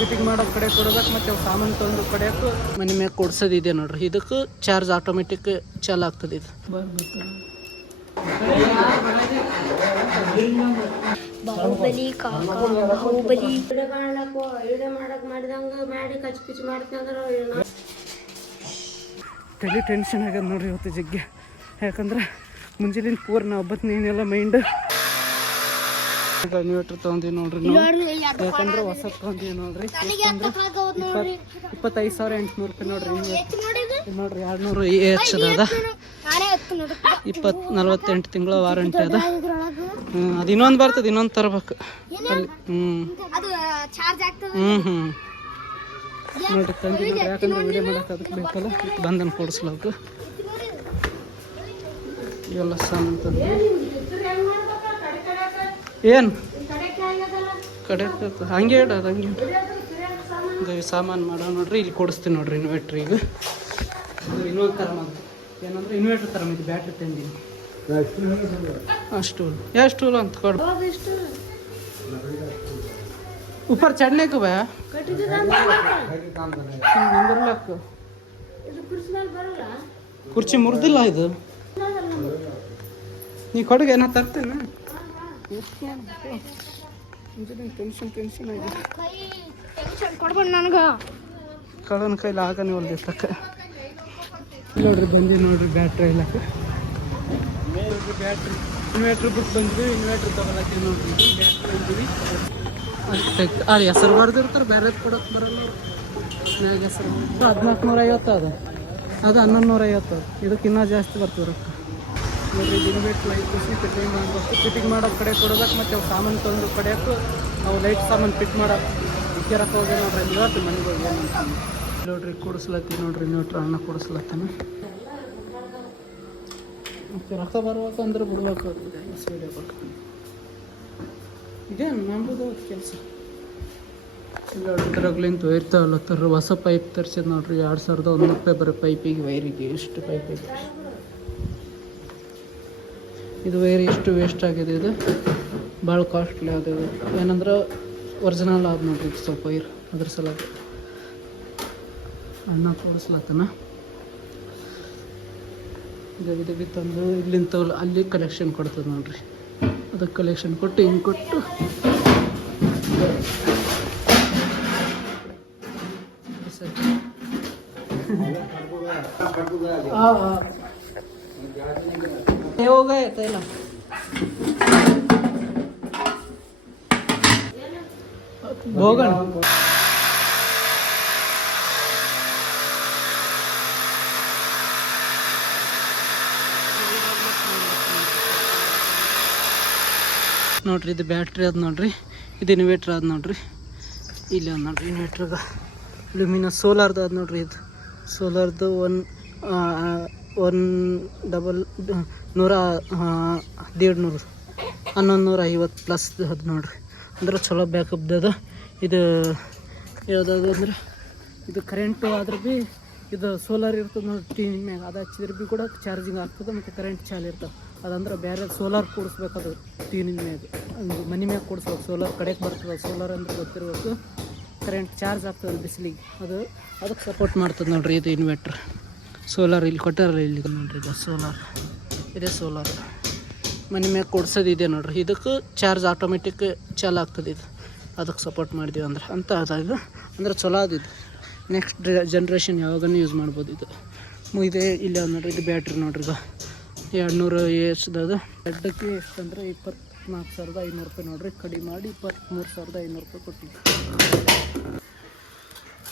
Fitting ಮಾಡೋ ಕಡೆ ಕೊಡ್ಬೇಕು ಮತ್ತು ಅವು ಸಾಮಾನು ತಂದು ಕಡೆಯಕ್ಕೂ ಮನೆ ಮ್ಯಾಗ ಕೊಡ್ಸೋದಿದೆ ನೋಡ್ರಿ. ಇದಕ್ಕೆ ಚಾರ್ಜ್ ಆಟೋಮೆಟಿಕ್ ಚಾಲು ಆಗ್ತದೆ. ಇದು ಬಾಹುಬಲಿ ಬಾಹುಬಲಿ ತಲೆ ಟೆನ್ಷನ್ ಆಗ್ಯದ ನೋಡ್ರಿ ಇವತ್ತು ಜಗ್ಗೆ. ಯಾಕಂದ್ರೆ ಮುಂಜಾನೆ ಪೂರ್ಣ ಒಬ್ಬತ್ತನೇನೆಲ್ಲ ಮೈಂಡ್ ಇನ್ವರ್ಟರ್ ತೊಗೊಂಡಿವಿ ನೋಡ್ರಿ ನಾವು. ಯಾಕಂದ್ರೆ ಹೊಸ ತೊಗೊಂಡಿವಿ ನೋಡ್ರಿ. 25,800 ನೋಡ್ರಿ. ನೋಡ್ರಿ 200 EH ಅದ. 48 ತಿಂಗಳ ವಾರಂಟಿ ಅದ. ಅದು ಇನ್ನೊಂದು ಬರ್ತದೆ, ಇನ್ನೊಂದು ತರಬೇಕು ಅಲ್ಲಿ. ನೋಡ್ರಿ ತಂದಿ ನೋಡ್ರಿ. ಯಾಕಂದ್ರೆ ವಿಡಿಯೋ ಮಾಡಕ್ಕೆ ಅದಕ್ಕೆ ಬೇಕಲ್ಲ, ಬಂದನ್ನು ಕೊಡಿಸ್ಲಾಕು ಇವೆಲ್ಲ ಸಾಮಾನು ತಂದು. ಏನು ಕಡೆ ಹಂಗೆ ಇಡ ಅದು ಹಂಗೆ ಸಾಮಾನು ಮಾಡೋ ನೋಡ್ರಿ. ಇಲ್ಲಿ ಕೊಡಿಸ್ತೀನಿ ನೋಡ್ರಿ ಇನ್ವರ್ಟ್ರಿಗೆ. ಇನ್ನೊಂದು ಥರ ಮಾಡ್ತೀವಿ ಏನಂದ್ರೆ ಇನ್ವರ್ಟರ್ ಥರ ಇದು ಬ್ಯಾಟ್ರಿ ತಂದೀನಿ. ಅಷ್ಟು ಎಷ್ಟು ಅಂತ ಕೊಡು. ऊपर चढ़ने को बा ಕುರ್ಚಿ ಮುರಿದಿಲ್ಲ ಇದು. ನೀ ಕೊಡುಗೆ ನಾ ತರ್ತೇನೆ. ಟೆನ್ಷನ್ ಆಗಿದೆ. ಕಳನ ಕೈಲಿ ಆಗನೇ ಹೊಲ್ದಿರ್ತಕ್ಕ. ನೋಡ್ರಿ ಬಂದಿ ನೋಡ್ರಿ ಬ್ಯಾಟ್ರಿ ಇಲ್ಲಕ್ಕೆ. ಬ್ಯಾಟ್ರಿ ಇನ್ವರ್ಟ್ರ್ ಬಿಟ್ಟು ಬಂದ್ವಿ. ಇನ್ವರ್ಟ್ರ್ ತಗೊಳತ್ತೀವಿ ನೋಡ್ರಿ. ಬ್ಯಾಟ್ರಿ ಅಂತೀವಿ. ಅದು ಹೆಸರು ಬರ್ದಿರ್ತಾರೆ, ಬೇರೆ ಕೊಡೋಕೆ ಬರಲ್ಲ. ಮ್ಯಾಗ ಹೆಸರು 1450 ಅದು 1150 ಅದು. ಇದಕ್ಕೆ ಇನ್ನೂ ಜಾಸ್ತಿ ಬರ್ತದೆ ರೊಕ್ಕ ನೋಡ್ರಿ. ಇನ್ವರ್ಟ್ ಲೈಟ್ ಖುಷಿ ಫಿಟ್ಟಿಂಗ್ ಮಾಡಬೇಕು. ಫಿಟ್ಟಿಂಗ್ ಮಾಡೋದು ಕಡೆ ಕೊಡ್ಬೇಕು ಮತ್ತು ಅವು ಸಾಮಾನು ತಂದು ಕಡೆಯಕ್ಕೂ ಅವು ಲೈಟ್ ಸಾಮಾನು ಫಿಟ್ ಮಾಡೋಕೆ ಇಕ್ಕಿರಕ್ಕೆ ಹೋಗಿ ನೋಡ್ರಿ. ಇವತ್ತು ಮನೆಗೆ ಹೋಗಿ ಏನಂತ ನೋಡ್ರಿ ಕೊಡಿಸ್ಲತ್ತೀವಿ ನೋಡ್ರಿ. ಇನ್ವರ್ಟ್ರ್ ಅಣ್ಣ ಕೊಡಿಸ್ಲತ್ತಾನೆ. ಮತ್ತು ರೊಕ್ಕ ಬರ್ಬೇಕು ಅಂದ್ರೆ ಬಿಡ್ಬೇಕು. ಇದೇನು ನಂಬುದು ಕೆಲಸ ಇಲ್ಲ. ಇದ್ರಾಗ್ಲಿಂತ ವೈರ್ ತಗೊಳತ್ತಾರ. ಹೊಸ ಪೈಪ್ ತರಿಸಿದ್ ನೋಡ್ರಿ. 2100 ರೂಪಾಯಿ ಬರೋ ಪೈಪಿಗೆ, ವೈರಿಗೆ ಎಷ್ಟು ಪೈಪ್ ಐತೆ. ಇದು ವೈರ್ ಎಷ್ಟು ವೇಸ್ಟ್ ಆಗಿದೆ. ಇದು ಭಾಳ ಕಾಸ್ಟ್ಲಿ ಆದ. ಏನಂದ್ರೆ ಒರಿಜಿನಲ್ ಆದ ನೋಡ್ರಿ ಇದು ಸ್ವಲ್ಪ ವೈರ್. ಅದ್ರ ಸಲುವಾಗಿ ಅಣ್ಣ ತೋರಿಸ್ಲತ್ತನ. ಇದು ಬಿತ್ತಂದು ಇಲ್ಲಿಂದ ಅಲ್ಲಿ ಕಲೆಕ್ಷನ್ ಕೊಡ್ತದೆ ನೋಡ್ರಿ. ಅದಕ್ಕೆ ಕಲೆಕ್ಷನ್ ಕೊಟ್ಟು ಹಿಂಗೆ ಕೊಟ್ಟು ಹೋಗ ಇಲ್ಲ. ಹೋಗೋಣ ನೋಡ್ರಿ. ಇದು ಬ್ಯಾಟ್ರಿ ಅದು ನೋಡ್ರಿ. ಇದು ಇನ್ವರ್ಟ್ರ್ ಅದು ನೋಡ್ರಿ. ಇಲ್ಲಿ ಅದು ನೋಡ್ರಿ ಇನ್ವರ್ಟ್ರಾಗ ಲುಮಿನಸ್ ಸೋಲಾರ್ದು ಅದು ನೋಡ್ರಿ. ಇದು ಸೋಲಾರ್ದು 1150 ಪ್ಲಸ್ ಅದು ನೋಡ್ರಿ. ಅಂದ್ರೆ ಚಲೋ ಬ್ಯಾಕಪ್ದು ಅದು. ಇದು ಯಾವುದಾದ್ರು ಅಂದ್ರೆ ಇದು ಕರೆಂಟು ಆದ್ರೆ ಭೀ ಇದು ಸೋಲಾರ್ ಇರ್ತದೆ ನೋಡಿ. ಟಿವಿ ಮ್ಯಾಗ ಅದು ಹಚ್ಚಿದ್ರೆ ಭೀ ಕೂಡ ಚಾರ್ಜಿಂಗ್ ಆಗ್ತದೆ ಮತ್ತು ಕರೆಂಟ್ ಚಾಲು ಇರ್ತದೆ. ಅದಂದ್ರೆ ಬೇರೆ ಸೋಲಾರ್ ಕೂಡಿಸ್ಬೇಕು. ಅದು ಟಿವಿ ಮ್ಯಾಗ ಮನೆ ಮ್ಯಾಗ ಕೂಡಿಸ್ಬೇಕು. ಸೋಲಾರ್ ಕಡೆಗೆ ಬರ್ತದೆ. ಸೋಲಾರ್ ಅಂದ್ರೆ ಗೊತ್ತಿರ್ಬೇಕು. ಕರೆಂಟ್ ಚಾರ್ಜ್ ಆಗ್ತದೆ ಬಿಸಿಲಿಗೆ. ಅದಕ್ಕೆ ಸಪೋರ್ಟ್ ಮಾಡ್ತದೆ ನೋಡ್ರಿ ಇದು ಇನ್ವರ್ಟ್ರ್. ಸೋಲಾರ್ ಇಲ್ಲಿ ಕೊಟ್ಟಾರಲ್ಲ ಇಲ್ಲಿ ನೋಡ್ರಿ. ಇದು ಸೋಲಾರ್, ಇದೇ ಸೋಲಾರ್ ಮನೆ ಮ್ಯಾಗ ಕೊಡ್ಸೋದಿದೆ ನೋಡ್ರಿ. ಇದಕ್ಕೆ ಚಾರ್ಜ್ ಆಟೋಮೆಟಿಕ್ ಚಾಲು ಆಗ್ತದೆ. ಇದು ಅದಕ್ಕೆ ಸಪೋರ್ಟ್ ಮಾಡಿದೀವಿ ಅಂದ್ರೆ ಅಂತ ಅದಾಗ ಅಂದ್ರೆ ಚಲೋ ಅದಿದ್ದು. ನೆಕ್ಸ್ಟ್ ಜನ್ರೇಷನ್ ಯಾವಾಗನೂ ಯೂಸ್ ಮಾಡ್ಬೋದು. ಇದು ಇದೆ ಇಲ್ಲಿ ನೋಡ್ರಿ. ಇದು ಬ್ಯಾಟ್ರಿ ನೋಡ್ರಿ. ಈಗ 200 EH ಅದು. ಎಡ್ಡಕ್ಕೆ ಎಷ್ಟು ಅಂದರೆ 24,500 ರೂಪಾಯಿ ನೋಡ್ರಿ. ಕಡಿಮೆ ಮಾಡಿ 23,500 ರೂಪಾಯಿ ಕೊಟ್ಟಿದ್ದೆ.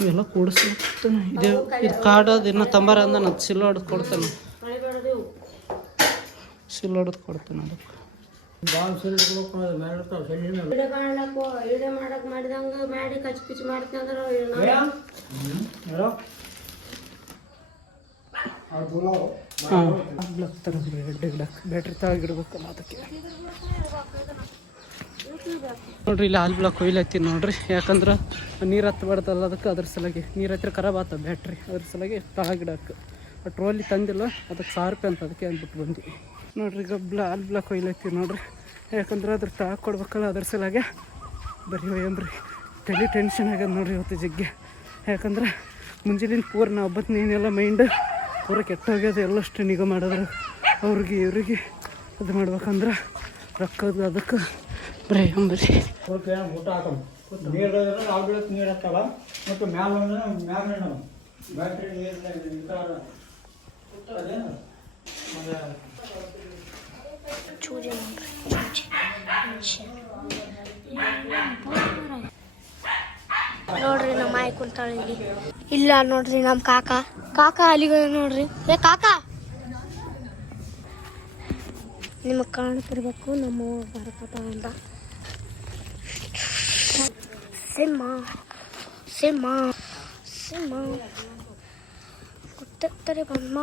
ಇವೆಲ್ಲ ಕೂಡಿಸ್ತಾನೆ. ಇದು ಕಾರ್ಡ್ ಅದು ಇನ್ನೂ ತಂಬಾರ ಅಂದ ನಾನು ಸಿಲ್ ಹೊಡೆದು ಕೊಡ್ತಾನೆ. ಸಿಲ್ ಹೊಡೆದು ಕೊಡ್ತಾನೆ. ಅದಕ್ಕೆ ಬ್ಯಾಟ್ರಿ ತಗಿಡ್ಬೇಕಲ್ಲ ಅದಕ್ಕೆ ನೋಡ್ರಿ. ಇಲ್ಲಿ ಹಾಲ್ ಬ್ಲಾಕ್ ಒಯ್ಲತ್ತೀನಿ ನೋಡ್ರಿ. ಯಾಕಂದ್ರೆ ನೀರು ಹತ್ತಬಾರ್ದಲ್ಲ ಅದಕ್ಕೆ. ಅದ್ರ ಸಲುವಾಗಿ ನೀರು ಹತ್ತಿರ ಖರಾಬ್ ಆಗ್ತದೆ ಬ್ಯಾಟ್ರಿ. ಅದ್ರ ಸಲುವಾಗಿ ತಗಿಡಕ್ಕೆ ಟ್ರೋಲಿ ತಂದಿಲ್ಲ. ಅದಕ್ಕೆ 1000 ರೂಪಾಯಿ ಅಂತ ಅದಕ್ಕೆ ಅಂದ್ಬಿಟ್ಟು ಬಂದು ನೋಡ್ರಿ. ಈಗ ಹಾಲ್ ಬ್ಲಾಕ್ ಒಯ್ಲತ್ತೀವಿ ನೋಡ್ರಿ. ಯಾಕಂದ್ರೆ ಅದ್ರ ಕೊಡ್ಬೇಕಲ್ಲ. ಅದ್ರ ಸಲುವಾಗಿ ಬರೀ ಒಯ್ಯಂಬ್ರಿ ತಲೆ ಟೆನ್ಷನ್ ಆಗ್ಯದ ನೋಡ್ರಿ ಇವತ್ತು ಜಗ್ಗೆ. ಯಾಕಂದ್ರೆ ಮುಂಜಾನೆ ಪೂರ್ಣ ಒಬ್ಬತ್ತು ನೀನೆಲ್ಲ ಮೈಂಡ್ ಪೂರ ಕೆಟ್ಟೋಗ್ಯದ. ಎಲ್ಲಷ್ಟು ನಿಗಾ ಮಾಡಿದ್ರೆ ಅವ್ರಿಗೆ ಇವ್ರಿಗೆ ಅದು ಮಾಡ್ಬೇಕಂದ್ರೆ ರೊಕ್ಕದ ಅದಕ್ಕೆ ಬರೀ ಅಂಬರಿ ಊಟ ಹಾಕೋಣ ನೀರು ನೀರು ಹಾಕಲ್ಲ ಮತ್ತು ಮ್ಯಾಲ ಬ್ಯಾಟ್ರಿ ನೀರು ಚೂರಿ ನೋಡ್ರಿ ನಮ್ಮ ಆಯ್ ಕುಂತಾಳ ಇಲ್ಲಿ. ಇಲ್ಲ ನೋಡ್ರಿ ನಮ್ಮ ಕಾಕ ಅಲ್ಲಿಗೆ ನೋಡ್ರಿ. ಏ ಕಾಕ ನಿಮಗೆ ಕಾಣ್ತಿರ್ಬೇಕು ನಮ್ಮ ಬರಕತ್ತ ಅಂತ. ಸಿಂಹ ಗೊತ್ತಾಗ್ತಾರೆ ಬಮ್ಮ.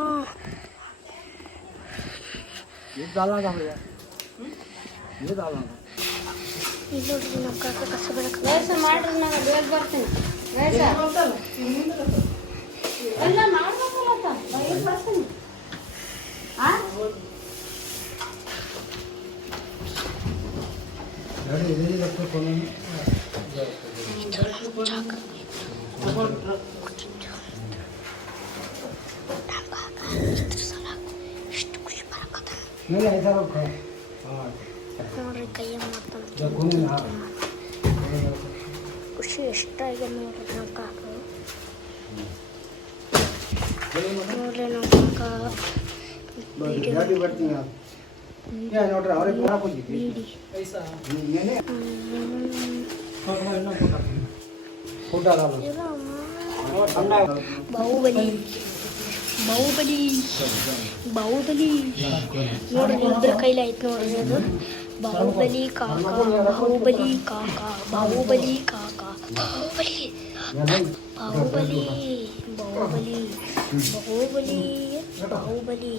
ಇಲ್ಲಿ ನೋಡ್ರಿ ನಮ್ಮ ಕಾಕ ಕಸ ಬೆಳಕ ಮಾಡ್ರಿ. ನಾನು ಬೇಗ ಬರ್ತೀನಿ. ಎಲ್ಲ ಮಾಡ್ಬೇಕಲ್ಲ ಬೇಗ ಬರ್ತೀನಿ. ಎಷ್ಟು ಖುಷಿ ಬರಕತ್ತ ನೋಡ್ರಿ. ಕೈಯ ಮಾಡ್ತಾನೆ ಖುಷಿ ಎಷ್ಟಾಗಿದೆ ನೋಡ್ರಿ ನಮ್ಮ ಕಾಕ. ನೋಡ್ರಿ ನಮ್ಮ ಕಾಕ ಬಾಹುಬಲಿ ನೋಡ್ರಿ. ಇಬ್ಬರ ಕೈಲಿ ಆಯ್ತು ನೋಡ್ರಿ ಅದು. ಬಾಹುಬಲಿ ಕಾಕ ಬಾಹುಬಲಿ ಕಾಕ ಬಾಹುಬಲಿ ಕಾಕ ಬಾಹುಬಲಿ ಬಾಹುಬಲಿ ಬಾಹುಬಲಿ ಬಾಹುಬಲಿ ಬಾಹುಬಲಿ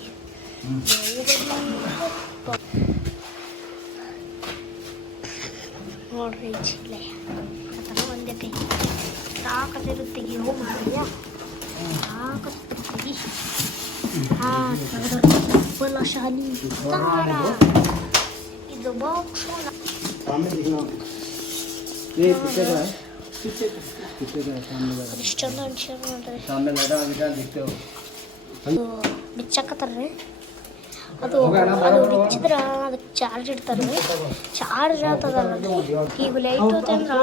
ನೋಡ್ರಿ ಚಿಲ್ಲೆ ಆತರ ಒಂದೇ ಕೈ ತಾಕತ್ತಿರುತ್ತೆ. ತೆಗಿಯೋ ಮಾಡಿದ್ಯಾ ತಾಕತ್ತು ತೆಗಿ. ಬಲಶಾಲಿ ತಾರ ಇದು ಬಾಕ್ಸು. ಅದಿಷ್ಟು ಚಂದ ಅನ್ಸ್ಯಾರ ನೋಡ್ರಿ. ಬಿಚ್ಚಾಕತ್ತಾರ್ರಿ. ಅದು ಬಿಚ್ಚಿದ್ರ ಅದಕ್ಕೆ ಚಾರ್ಜ್ ಇಡ್ತಾರ್ರಿ. ಚಾರ್ಜ್ ಆಗ್ತದಲ್ಲ ಈಗ ಲೈಟ್ ಹೋತಂದ್ರೆ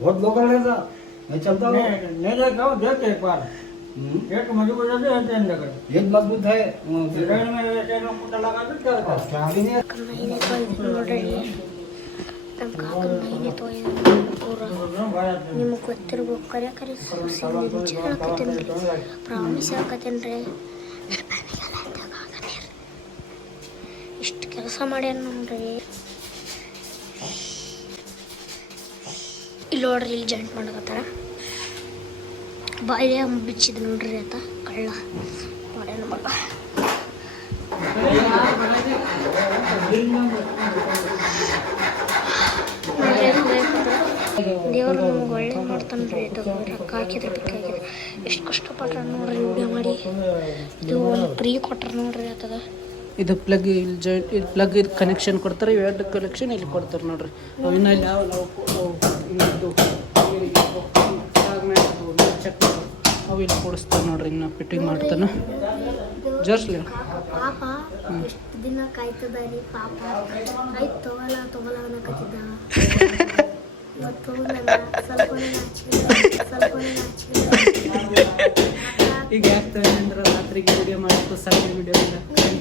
बहुत लोकल है सा मैं चलता हूँ नहीं देखा हूँ देख एक बार एक मजबूत है ट्रेन लगा एक मजबूत है ट्रेन में कुत्ता लगा तो क्या भी नहीं ಮೈನೆ ತೊಯ್ದು ನೋಡ್ರಿ. ನಮ್ಮ ಕಾಕನ ಮೈನೆ ತೊಯ್ದು ಪೂರ ನಿಮಗೆ ಗೊತ್ತಿರ್ಬೇಕು. ಕರೆ ವಿಚಾರ ಹಾಕತ್ತೇನೆ ರೀ. ಪ್ರಾಮಿಸ್ ಹಾಕತ್ತೇನೆ ರೀ. ಇಷ್ಟು ಕೆಲಸ ಮಾಡ್ಯಾನ ನೋಡ್ರಿ. ಇಲ್ಲಿ ನೋಡ್ರಿ ಇಲ್ಲಿ ಜಾಯಿಂಟ್ ಮಾಡಕತ್ತಾರ. ಬಾಯಿಲೆ ಬಿಚ್ಚಿದ್ ನೋಡ್ರಿ ಆತ ಕಳ್ಳ ಮಾಡ್ಯಾನ ಮಗ. ದೇವ್ರು ನಮ್ಗೆ ಒಳ್ಳೆ ಮಾಡ್ತಾನ್ರಿ. ಇದು ರೊಕ್ಕ ಹಾಕಿದ್ರೆ ಬೇಕಾಗಿದೆ. ಎಷ್ಟು ಕಷ್ಟಪಟ್ಟ ನೋಡ್ರಿ ವಿಡಿಯೋ ಮಾಡಿ. ಇದು ಒಂದು ಫ್ರೀ ಕೊಟ್ರ ನೋಡ್ರಿ ಆತದ. ಇದು ಪ್ಲಗ್ ಇಲ್ಲಿ ಜಾಯಿಂಟ್ ಇದು ಪ್ಲಗ್ ಇದು ಕನೆಕ್ಷನ್ ಕೊಡ್ತಾರೆ. ಇವೆರಡು ಕನೆಕ್ಷನ್ ಇಲ್ಲಿ ಕೊಡ್ತಾರೆ ನೋಡ್ರಿ. ಇನ್ನು ಇಲ್ಲಿ ಯಾವ ಚೆಕ್ ಅವು ಇಲ್ಲಿ ಕೊಡಿಸ್ತಾರೆ ನೋಡ್ರಿ. ಇನ್ನು ಫಿಟ್ಟಿಂಗ್ ಮಾಡ್ತಾನೆ ಜರ್ಸ್ಲಿ ಪಾಪ ಎಷ್ಟು ದಿನ ಕಾಯ್ತದ ರೀ ಪಾಪ. ಆಯ್ತು ತಗೊಲ್ಲ ಅನ್ನಕತ್ತಿದ್ದ. ಇವತ್ತು ಈಗ ಯಾಕೆ ಅಂದ್ರೆ ರಾತ್ರಿಗೆ ವಿಡಿಯೋ ಮಾಡಿತ್ತು ಸಂಡೆ ವಿಡಿಯೋ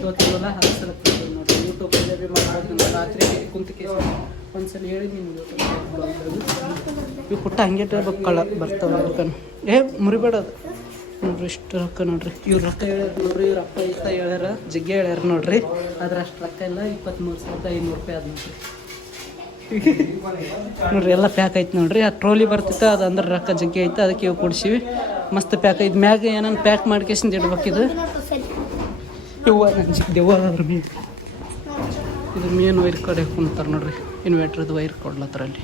ಗೊತ್ತಿಲ್ಲ. ಅದು ಸ್ವಲ್ಪ ನೋಡ್ರಿ ಯೂಟ್ಯೂಬಲ್ಲಿ ಭೀ ಮಾಡೋದ್ರಿಂದ ರಾತ್ರಿಗೆ ಕುಂತಿಕೆ ಒಂದ್ಸಲ ಹೇಳಿ ನಿಮ್ಗೆ ಇವು ಪುಟ್ಟ ಹಂಗೆ ಕಳ್ಳ ಬರ್ತಾವೆ ಅದಕ್ಕನು. ಮುರಿಬೇಡ ಅದು ನೋಡ್ರಿ. ಇಷ್ಟು ರೊಕ್ಕ ನೋಡ್ರಿ. ಇವ್ರು ರೊಕ್ಕ ಹೇಳ್ಯಾರ ನೋಡ್ರಿ. ಇವ್ರು ಅಪ್ಪ ಇಷ್ಟ ಹೇಳ್ಯಾರ ಜಗ್ಗೆ ಹೇಳ್ಯಾರ ನೋಡ್ರಿ. ಆದ್ರೆ ಅಷ್ಟು ರೊಕ್ಕ ಇಲ್ಲ. 23,500 ರೂಪಾಯಿ ಅದು ನೋಡ್ರಿ. ನೋಡ್ರಿ ಎಲ್ಲ ಪ್ಯಾಕ್ ಐತೆ ನೋಡ್ರಿ. ಆ ಟ್ರೋಲಿ ಬರ್ತಿತ್ತು ಅದು ಅಂದ್ರೆ ರೊಕ್ಕ ಜಗ್ಗಿ ಐತೆ. ಅದಕ್ಕೆ ಇವು ಕೊಡ್ಸಿವಿ. ಮಸ್ತ್ ಪ್ಯಾಕ್ ಐತೆ. ಮ್ಯಾಗ ಏನಾನು ಪ್ಯಾಕ್ ಮಾಡ್ಕೇಸಿಂದ ಇಡ್ಬೇಕಿದು. ಇವು ದೆವ್ವ ಅದ್ರ ಮೀನು. ಇದು ಮೇನ್ ವೈರ್ ಕಡೆ ಕುಂತಾರೆ ನೋಡ್ರಿ. ಇನ್ವರ್ಟ್ರದ್ದು ವೈರ್ ಕೊಡ್ಲತ್ತಾರ ಅಲ್ಲಿ.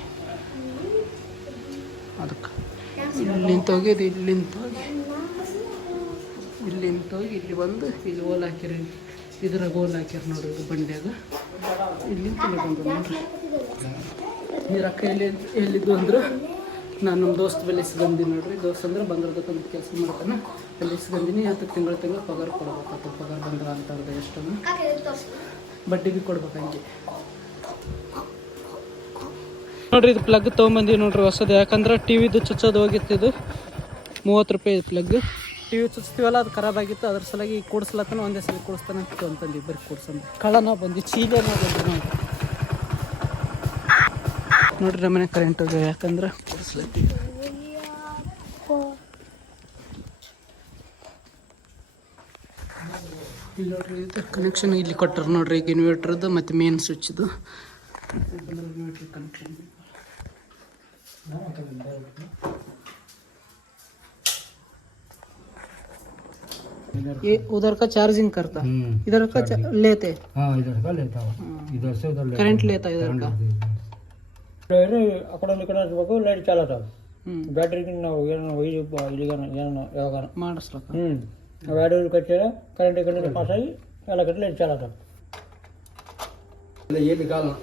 ಅದಕ್ಕೆ ಇಲ್ಲಿಂದ ಹೋಗಿದ್ದು ಇಲ್ಲಿಂದ ಹೋಗಿ ಇಲ್ಲಿ ಬಂದು ಇಲ್ಲಿ ಓಲ್ ಹಾಕಿರಿ. ಇದ್ರಾಗ ಓಲ್ ಹಾಕ್ಯಾರ ನೋಡ್ರಿ. ಇದು ಬಂಡ್ಯಾಗ ಇಲ್ಲಿ ಈ ರೊಕ್ಕ ಎಲ್ಲಿದ್ದು ಅಂದ್ರೆ ನಾನು ನಮ್ಮ ದೋಸ್ತ ಬಲ್ಲಿ ಇಸ್ಕೊಂದಿನಿ ನೋಡ್ರಿ. ದೋಸ್ತ ಅಂದ್ರೆ ಬಂದಿರೋದಕ್ಕೊಂದು ಕೆಲಸ ಮಾಡ್ತಾನೆ, ಅಲ್ಲಿ ಇಸ್ಕೊಂದಿನಿ. ಅದು ತಿಂಗಳು ಪಗಾರ ಕೊಡ್ಬೇಕು. ಪಗಾರ ಬಂದ್ರೆ ಅಂತ ಅವ್ರದ್ದು ಎಷ್ಟನ್ನು ಬಡ್ಡಿಗೆ ಕೊಡ್ಬೇಕು ಹಂಗೆ ನೋಡ್ರಿ. ಇದು ಪ್ಲಗ್ ತೊಗೊಂಬಂದಿವಿ ನೋಡ್ರಿ ಹೊಸದು. ಯಾಕಂದ್ರೆ ಟಿವಿದು ಚುಚ್ಚೋದು ಹೋಗಿತ್ತು. ಇದು 30 ರೂಪಾಯಿ ಪ್ಲಗ್. ಟಿವಿ ಚುಚ್ತೀವಲ್ಲ ಅದು ಖರಾಬ್ ಆಗಿತ್ತು. ಅದ್ರ ಸಲುವಾಗಿ ಕೂಡಿಸ್ಲತ್ತಾನ, ಒಂದೇ ಸಲ ಕೂಡಿಸ್ತಾನೆ ಅಂತಂದು ಇಬ್ಬರು ಕೂಡ್ಸಂದು ಕಳ್ಳನ ಬಂದು ಚೀಲೇನ ಬಂದು ನೋಡ್ರಿ ನಮ್ಮನೆ ಕರೆಂಟ್ ಹೋಗಿ. ಯಾಕಂದ್ರೆ ಕೂಡಿಸ್ಲತ್ತೀವಿ. ಇಲ್ಲಿ ನೋಡ್ರಿ ಇದು ಕನೆಕ್ಷನ್ ಇಲ್ಲಿ ಕೊಟ್ಟರು ನೋಡ್ರಿ. ಈಗ ಇನ್ವರ್ಟರ್ದು ಮತ್ತು ಮೇನ್ ಸ್ವಿಚ್ದು ಇನ್ವರ್ಟರ್ ಕನೆಕ್ಷನ್. ये उधर का चार्जिंग करता, इधर का लेते। हाँ इधर का लेता हूँ, इधर से उधर करंट लेता इधर का। ಅಕಡೆ ಹಾಕಬೇಕು, ಲೈಟ್ ಚಾಲತಾವ. ಬ್ಯಾಟ್ರಿಗೆ ನಾವು ಏನೋ ಒಯ್ದು ಇಲ್ಲಿಗಾನ ಏನೋ ಯಾವಾಗ ಮಾಡಿಸ್ಲಕ್ಕ. ಬ್ಯಾಟ್ರಿ ಕಚ್ಚಿದ್ರೆ ಕರೆಂಟ್ ಪಾಸ್ ಆಗಿ ಎಲ್ಲ ಕಡೆ ಲೈಟ್ ಚಾಲತಾವ. ये निकालना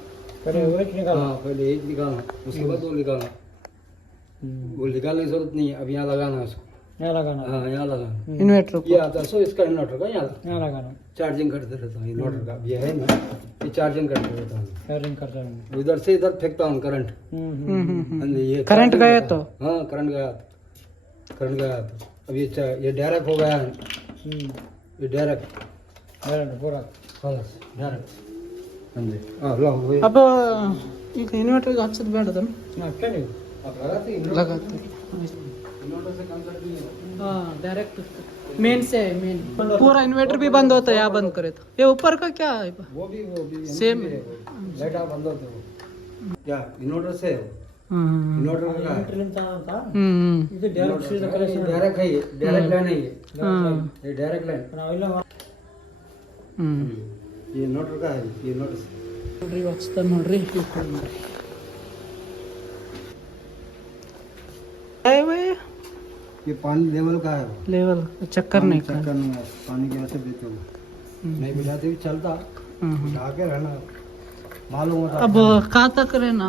पहले वेट निकालना, पहले एज निकालना, उसके बाद वो निकालना. वो निकालने की जरूरत नहीं है, अब यहाँ लगाना है उसको. यहाँ लगाना, हाँ यहाँ लगाना. इन्वर्टर ये आता है सो इसका इन्वर्टर का यहाँ लगाना. चार्जिंग करते रहता हूँ इन्वर्टर का. ये है ना, ये चार्जिंग करते रहता हूँ. चार्जिंग करता हूँ. उधर से इधर फेंकता हूँ करंट. ये करंट गया तो? हाँ करंट गया, करंट गया तो अब ये डायरेक्ट हो गया है. ये डायरेक्ट पूरा डायरेक्ट. अब ಈಗ ಇನ್ವರ್ಟರ್ಗೆ ಹಚ್ಚೋದು ಬೇಡದ लगाते हाँ डायरेक्ट मेन से मेन पूरा इन्वर्टर भी बंद होता है. यहाँ बंद करे तो ये ऊपर का क्या है? वो भी सेम लाइट बंद होते हो क्या इन्वर्टर से. इन्वर्टर का ಇದು डायरेक्ट है, ये डायरेक्ट लाइन है. ये डायरेक्ट लाइन ये इन्वर्टर का है. ये इन्वर्टर ನೋಡ್ರಿ ಹಚ್ತಾ ನೋಡ್ರಿ. ये पानी लेवल का है. लेवल चक्कर नहीं का. चक्कर नहीं है, पानी कैसे देते हो नहीं बिठाते भी चलता. आके रहना मालूम होता. अब कहाँ तक रहना?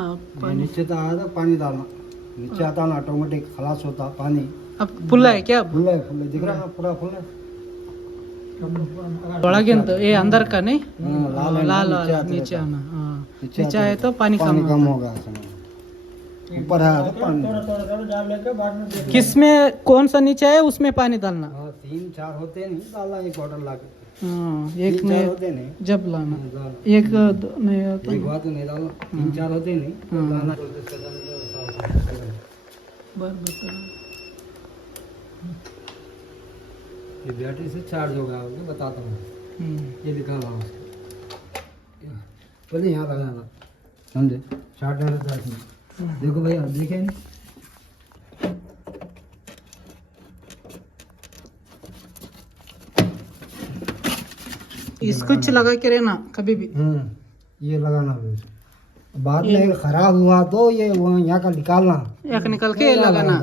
नीचे तो आया था पानी डालना, नीचे आता ना ऑटोमेटिक खलास होता पानी. अब फुल है क्या? फुल है, फुल है दिख रहा है पूरा फुल है. ಒಳಗಿಂದ ये अंदर का नहीं लाल नीचे आना. हाँ नीचे आए तो पानी कम होगा. ऊपर है तो पानी किसमें कौन सा नीचे है उसमें पानी डालना. 3-4 होते नहीं डालना एक बॉटल ला के. एक में होते नहीं जब लाना एक नहीं होता. एक बात नहीं डालना 3-4 होते नहीं डालना. ये बैटरी से चार्ज हो गया होगा बताता हूँ. ये निकालना उसको पहले यहाँ लगाना समझे. चार्ज डालता है इसमें. देखो भैया देखे नहीं इसको लगा के रहना कभी भी. ये लगाना बाद में खराब हुआ तो ये यहाँ का निकालना. एक निकल के लगाना.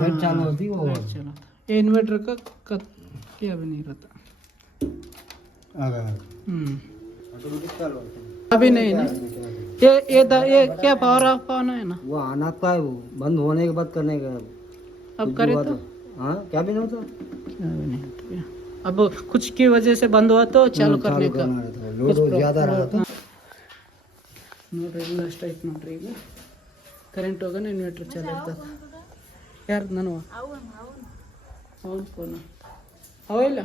लाइट चालू होती वो ये इन्वर्टर का क्या भी नहीं रहता. अभी नहीं ना ये क्या पावर ऑफ आना है ना. वो आना का है, वो बंद होने के बाद करने का. अब करे तो हाँ क्या भी नहीं होता. अब कुछ की वजह से बंद हुआ तो चालू करने का लोड ज़्यादा रहा तो ನೋಡ್ರಿ ಇಲ್ಲ ಅಷ್ಟೈತೆ ನೋಡ್ರಿ. ಈಗ ಕರೆಂಟ್ ಹೋಗೋಣ ಇನ್ವರ್ಟರ್ ಚಾಲು ಇರ್ತದೆ. ಯಾರು ನಾನು ಅವನು ಫೋನ್ ಅವ ಇಲ್ಲ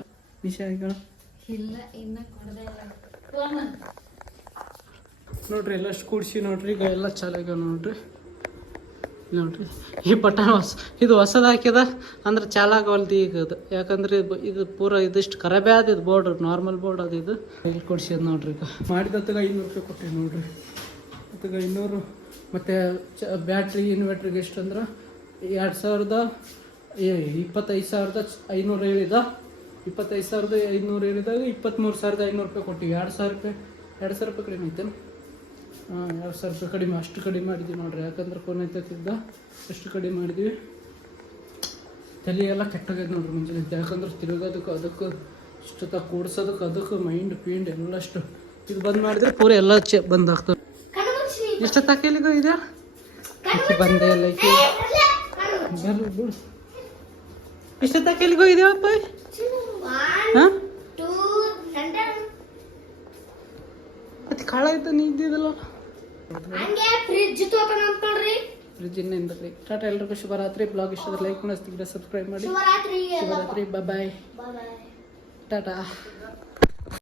ನಿಶಾಗಳು ನೋಡ್ರಿ ಎಲ್ಲ ಕೂಡಿಸಿ ನೋಡ್ರಿ. ಈಗ ಎಲ್ಲ ಚಾಲು ಆಗ್ಯಾವ ನೋಡ್ರಿ. ನೋಡ್ರಿ ಈ ಬಟನ್ ಇದು ಹೊಸದು ಹಾಕಿದ ಅಂದ್ರೆ ಚಾಲಾಗವಲ್ದು ಈಗ ಅದು. ಯಾಕಂದ್ರೆ ಇದು ಪೂರ ಇದಿಷ್ಟು ಖರಾಬೇ ಆದ. ಇದು ಬೋರ್ಡ್ ನಾರ್ಮಲ್ ಬೋರ್ಡ್ ಅದು. ಇದು ಇಲ್ಲಿ ಕೊಡ್ಸಿದ್ ನೋಡ್ರಿ. ಈಗ ಮಾಡಿದತ್ತಾಗ 500 ರೂಪಾಯಿ ಕೊಟ್ಟಿವಿ ನೋಡ್ರಿ. ಅದಕ್ಕೆ 500 ಮತ್ತು ಬ್ಯಾಟ್ರಿ ಇನ್ವರ್ಟ್ರಿಗೆ ಎಷ್ಟು ಅಂದ್ರೆ 25,500 ಹೇಳಿದ. 25,500 ಹೇಳಿದಾಗ 23,500 ರೂಪಾಯಿ ಕೊಟ್ಟಿವಿ. 2,000 ರೂಪಾಯಿ ಕಡಿಮೆ ಐತೆ. ಹಾಂ 2,000 ರೂಪಾಯಿ ಕಡಿಮೆ. ಅಷ್ಟು ಕಡಿಮೆ ಮಾಡಿದ್ವಿ ನೋಡ್ರಿ. ಯಾಕಂದ್ರೆ ಫೋನ್ ಐತಿದ್ದ ಅಷ್ಟು ಕಡಿಮೆ ಮಾಡಿದ್ವಿ. ತಲೆ ಎಲ್ಲ ಕೆಟ್ಟೋಗ್ಯದ ನೋಡ್ರಿ ಮುಂಜಾನೆ. ಯಾಕಂದ್ರೆ ತಿರುಗೋದಕ್ಕೆ ಅದಕ್ಕೆ ಇಷ್ಟೊತ್ತ ಕೂಡ್ಸೋದಕ್ಕೆ ಅದಕ್ಕೆ ಮೈಂಡ್ ಪೀಂಡ್ ಎಲ್ಲ ಅಷ್ಟು ಇದು ಬಂದ್ ಮಾಡಿದ್ರೆ ಪೂರ ಎಲ್ಲ ಬಂದ್ ಆಗ್ತದೆ. ಎಷ್ಟೊತ್ತು ಇಲ್ಲಿಗೂ ಇದೆ ಬಂದೇ ಇಲ್ಲ ಐತಿ ಬರ್ರಿ ಬಿಡು. ಎಷ್ಟೊತ್ತು ಇಲ್ಲಿಗೂ ಇದೆಯಪ್ಪ? ಹಾಂ ಮತ್ತೆ ಕಾಳ ಆಯ್ತು ನೀ ಇದ್ದಿದ್ದಲ್ಲ. ಫ್ರಿಜ್ ಇನ್ನೇನು ಬರ್ರಿ. ಟಾಟಾ, ಎಲ್ರಿಗೂ ಶುಭರಾತ್ರಿ. ಬ್ಲಾಗ್ ಇಷ್ಟದ ಲೈಕ್ ಮಾಡಿ, ಸಬ್ಸ್ಕ್ರೈಬ್ ಮಾಡಿ. ಶುಭರಾತ್ರಿ, ಬಾಯ್ ಟಾಟಾ.